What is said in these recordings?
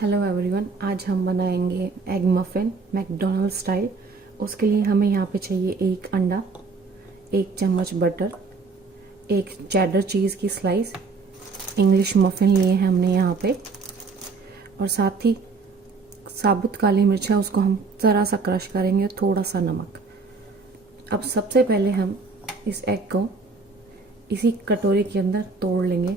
Hello everyone, आज हम बनाएंगे एग मफिन मैकडोनल्ड स्टाइल। उसके लिए हमें यहाँ पे चाहिए एक अंडा, एक चम्मच बटर, एक चेडर चीज़ की स्लाइस, इंग्लिश मफिन लिए हैं हमने यहाँ पे, और साथ ही साबुत काली मिर्च है, उसको हम ज़रा सा क्रश करेंगे, थोड़ा सा नमक। अब सबसे पहले हम इस एग को इसी कटोरी के अंदर तोड़ लेंगे।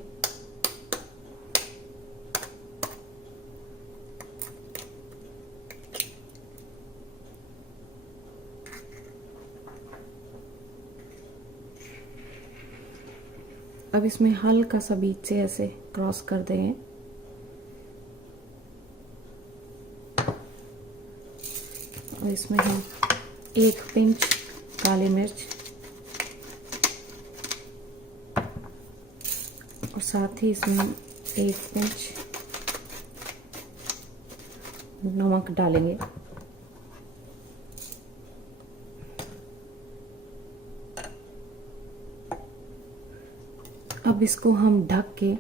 अब इसमें हल्का सा बीच से ऐसे क्रॉस कर देंगे। और इसमें हम एक पिंच काली मिर्च और साथ ही इसमें हम एक पिंच नमक डालेंगे। अब इसको हम ढक के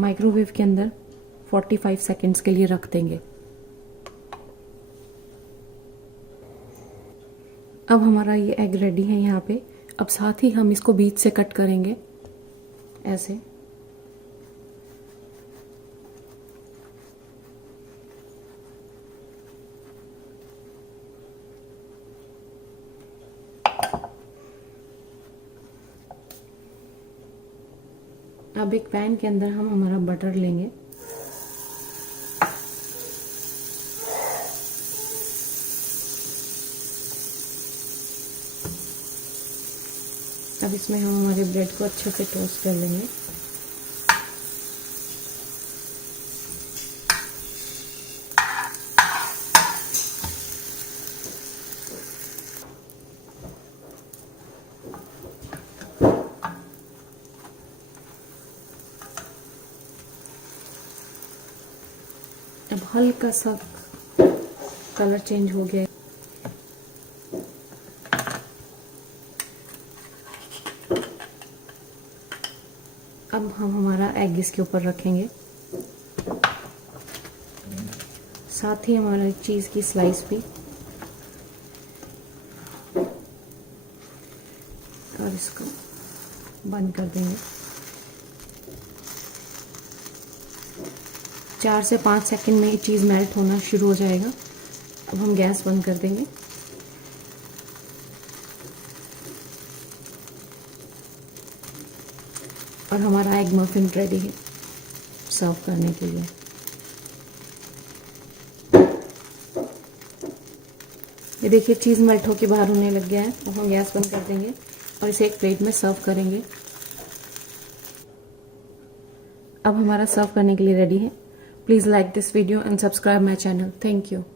माइक्रोवेव के अंदर 45 सेकंड्स के लिए रख देंगे। अब हमारा ये एग रेडी है यहाँ पे। अब साथ ही हम इसको बीच से कट करेंगे ऐसे। अब एक पैन के अंदर हम हमारा बटर लेंगे। अब इसमें हम हमारे ब्रेड को अच्छे से टोस्ट कर लेंगे। अब हल्का सा कलर चेंज हो गया है। अब हम हमारा एग इसके ऊपर रखेंगे, साथ ही हमारा चीज़ की स्लाइस भी, और इसको बंद कर देंगे। 4 से 5 सेकंड में ये चीज़ मेल्ट होना शुरू हो जाएगा। अब हम गैस बंद कर देंगे। और हमारा एग मफिन रेडी है सर्व करने के लिए। ये देखिए चीज़ मेल्ट होके बाहर होने लग गया है। अब हम गैस बंद कर देंगे और इसे एक प्लेट में सर्व करेंगे। अब हमारा सर्व करने के लिए रेडी है। Please like this video and subscribe my channel. Thank you.